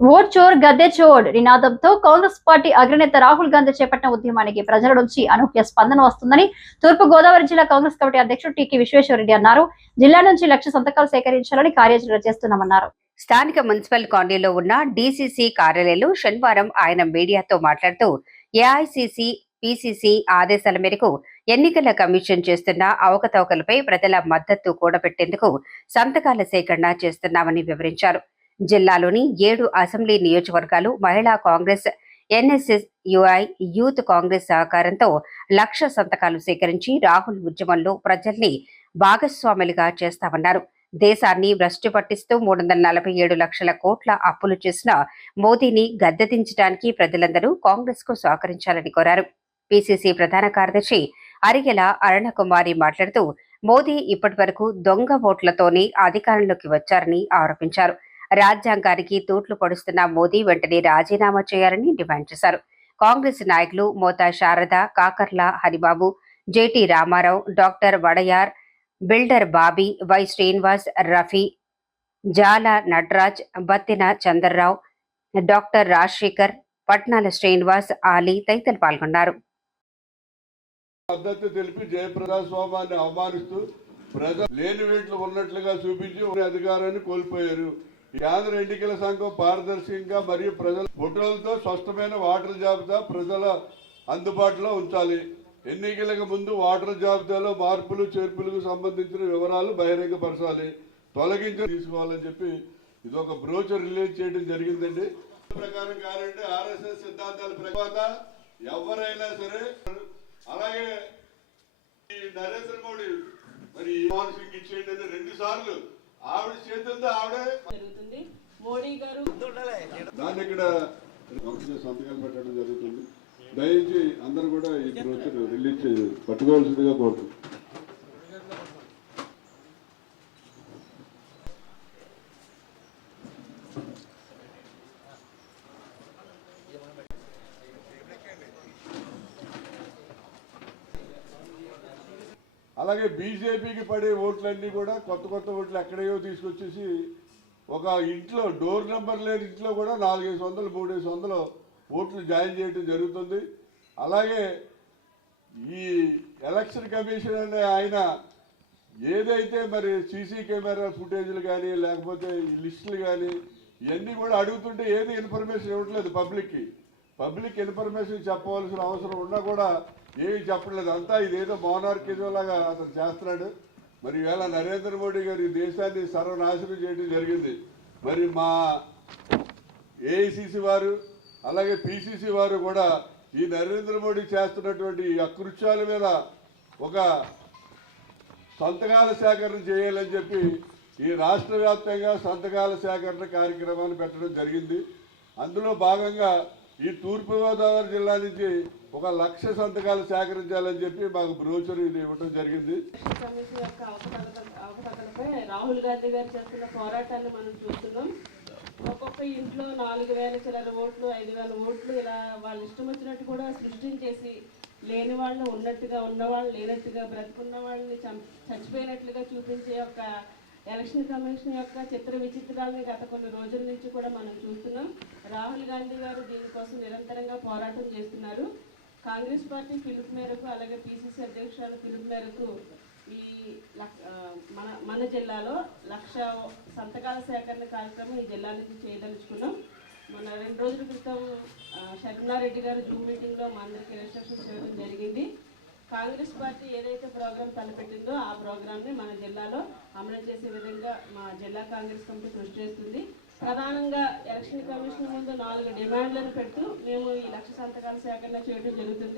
Vote చోర్ గద్దె చోర్ నినాదంతో Congress party అగ్రనేత రాహుల్ గాంధీ చేపట్టిన ఉద్యమానికి ప్రజల నుంచి అనూహ్య స్పందన వస్తుందని తూర్పు గోదావరి జిల్లా కాంగ్రెస్ కమిటీ అధ్యక్షుడు టీకి విశ్వేశ్వరరెడ్డి అన్నారు. జిల్లా నుంచి లక్ష సంతకాలు సేకరించాలని కార్యాచరణ చేస్తున్నామన్నారు. స్థానిక మున్సిపల్ కాలనీలో ఉన్న డీసీసీ కార్యాలయంలో శనివారం ఆయన మీడియాతో మాట్లాడుతూ ఏఐసీసీ పీసీసీ ఆదేశాల మేరకు ఎన్నికల కమిషన్ చేస్తున్న అవకతవకలపై ప్రజల మద్దతు కూడబెట్టేందుకు సంతకాల సేకరణ చేస్తున్నామని వివరించారు. జిల్లాలోని ఏడు అసెంబ్లీ నియోజకవర్గాలు మహిళా Congress NSS UI youth Congress సహకారంతో లక్ష సంతకాలు సేకరించి రాహుల్ ఉద్యమంలో ప్రజల్ని భాగస్వాములుగా చేస్తామన్నారు. దేశాన్ని భ్రష్టు పట్టిస్తూ మూడు వందల నలభై ఏడు లక్షల కోట్ల అప్పులు చేసిన మోదీని గద్దెదించడానికి ప్రజలందరూ కాంగ్రెస్కు సహకరించాలని కోరారు. పిసిసి ప్రధాన కార్యదర్శి అరిగెల అరుణకుమారి మాట్లాడుతూ మోదీ ఇప్పటివరకు దొంగ ఓట్లతోనే అధికారంలోకి వచ్చారని ఆరోపించారు. రాజ్యాంగానికి తూట్లు పొడుస్తున్న మోదీ వెంటనే రాజీనామా చేయాలని డిమాండ్ చేశారు. కాంగ్రెస్ నాయకులు Motha Sharada Kakarla Haribabu JT Ramarao doctor Vadayar builder Bobby Y Srinivas Rafi Jala Nataraj Battina Chandrarao doctor Rajasekhar Patnala Srinivas Ali తదితరులు పాల్గొన్నారు. మద్దతు తెలిపి జయప్రదాస్వామాన్ని అవమానిస్తూ ప్రజలు లేని వెంట్లు ఉన్నట్లుగా చూపించి అధికారాన్ని కోల్పోయారు. ఈ కేంద్ర ఎన్నికల సంఘం పారదర్శకంగా మరియు ప్రజల ఫోటోలతో స్పష్టమైన ఓటర్ జాబితా ప్రజల అందుబాటులో ఉంచాలి. ఎన్నికలకు ముందు ఓటర్ జాబితాలో మార్పులు చేర్పులకు సంబంధించిన వివరాలు బహిరంగపరచాలి. తొలగించి తీసుకోవాలని చెప్పి ఇది ఒక బ్రోచర్ రిలీజ్ చేయడం జరిగిందండి. ప్రకారం కాదంటే ఆర్ఎస్ఎస్ సిద్ధాంతాల ప్రకారం ఎవరైనా సరే అలాగే ఈ నరేంద్ర మోడీ మరి ఈ ఇచ్చేయండి రెండు సార్లు ఆవిడ చేతులతో ఆవిడే జరుగుతుంది. మోడీ గారు దాన్ని ఇక్కడ సంతకాలు పెట్టడం జరుగుతుంది. దయచేసి అందరూ కూడా ఈ బ్రోచర్ రిలీజ్ పట్టుకోవాల్సిందిగా కోరుతుంది అలాగే బీజేపీకి పడే ఓట్లన్నీ కూడా కొత్త కొత్త ఓట్లు ఎక్కడయో తీసుకొచ్చేసి ఒక ఇంట్లో డోర్ నెంబర్ లేని ఇంట్లో కూడా నాలుగైదు వందలు మూడైదు వందలు ఓట్లు జాయిన్ చేయడం జరుగుతుంది. అలాగే ఈ ఎలక్షన్ కమిషన్ అనే ఆయన ఏదైతే మరి సీసీ కెమెరా ఫుటేజ్లు కానీ లేకపోతే ఈ లిస్టులు కానీ ఇవన్నీ కూడా అడుగుతుంటే ఏది ఇన్ఫర్మేషన్ ఇవ్వట్లేదు పబ్లిక్కి. పబ్లిక్ ఇన్ఫర్మేషన్ చెప్పవలసిన అవసరం ఉన్నా కూడా ఏమి చెప్పట్లేదు. అంతా ఇదేదో మోనార్కిజం లాగా అతను చేస్తున్నాడు. మరి ఇవాళ నరేంద్ర మోడీ గారు ఈ దేశాన్ని సర్వనాశనం చేయడం జరిగింది. మరి మా ఏఐసిసి వారు అలాగే పిసిసి వారు కూడా ఈ నరేంద్ర మోడీ చేస్తున్నటువంటి అకృత్యాల మీద ఒక సంతకాల సేకరణ చేయాలని చెప్పి ఈ రాష్ట్ర వ్యాప్తంగా సంతకాల సేకరణ కార్యక్రమాన్ని పెట్టడం జరిగింది. అందులో భాగంగా ఈ తూర్పుగోదావరి జిల్లా నుంచి ఒక లక్ష సంతకాలు సేకరించాలని చెప్పి మాకు బ్రోచర్ ఇది ఇవ్వడం జరిగింది. కమిషన్ యొక్క రాహుల్ గాంధీ గారు చేస్తున్న పోరాటాన్ని మనం చూస్తున్నాం. ఒక్కొక్క ఇంట్లో నాలుగు వేల చిల్లర ఓట్లు ఐదు వేల ఓట్లు ఇలా వాళ్ళు ఇష్టం వచ్చినట్టు కూడా సృష్టించేసి లేని వాళ్ళు ఉన్నట్టుగా ఉన్నవాళ్ళు లేనట్టుగా బ్రతుకున్న వాళ్ళని చం- చచ్చిపోయినట్లుగా చూపించే యొక్క ఎలక్షన్ కమిషన్ యొక్క చిత్ర విచిత్రాలని గత కొన్ని రోజుల నుంచి కూడా మనం చూస్తున్నాం. రాహుల్ గాంధీ గారు దీనికోసం నిరంతరంగా పోరాటం చేస్తున్నారు. కాంగ్రెస్ పార్టీ పిలుపు మేరకు అలాగే పిసిసి అధ్యక్షురాలు పిలుపు మేరకు ఈ లక్- మన మన జిల్లాలో లక్ష సంతకాల సేకరణ కార్యక్రమం ఈ జిల్లా నుంచి చేయదలుచుకున్నాం. మన రెండు రోజుల క్రితం ఆ, గారు జూమ్ మీటింగ్లో మా అందరికీ ఇన్స్ట్రక్షన్స్ చేయడం జరిగింది. కాంగ్రెస్ పార్టీ ఏదైతే ప్రోగ్రాం తలపెట్టిందో ఆ ప్రోగ్రామ్ని మన జిల్లాలో అమలు చేసే విధంగా మా జిల్లా కాంగ్రెస్ కమిటీ కృషి చేస్తుంది. ప్రధానంగా ఎలక్షన్ కమిషన్ ముందు నాలుగు డిమాండ్లను పెడుతూ మేము ఈ లక్ష సంతకాల సేకరణ చేయడం జరుగుతుంది.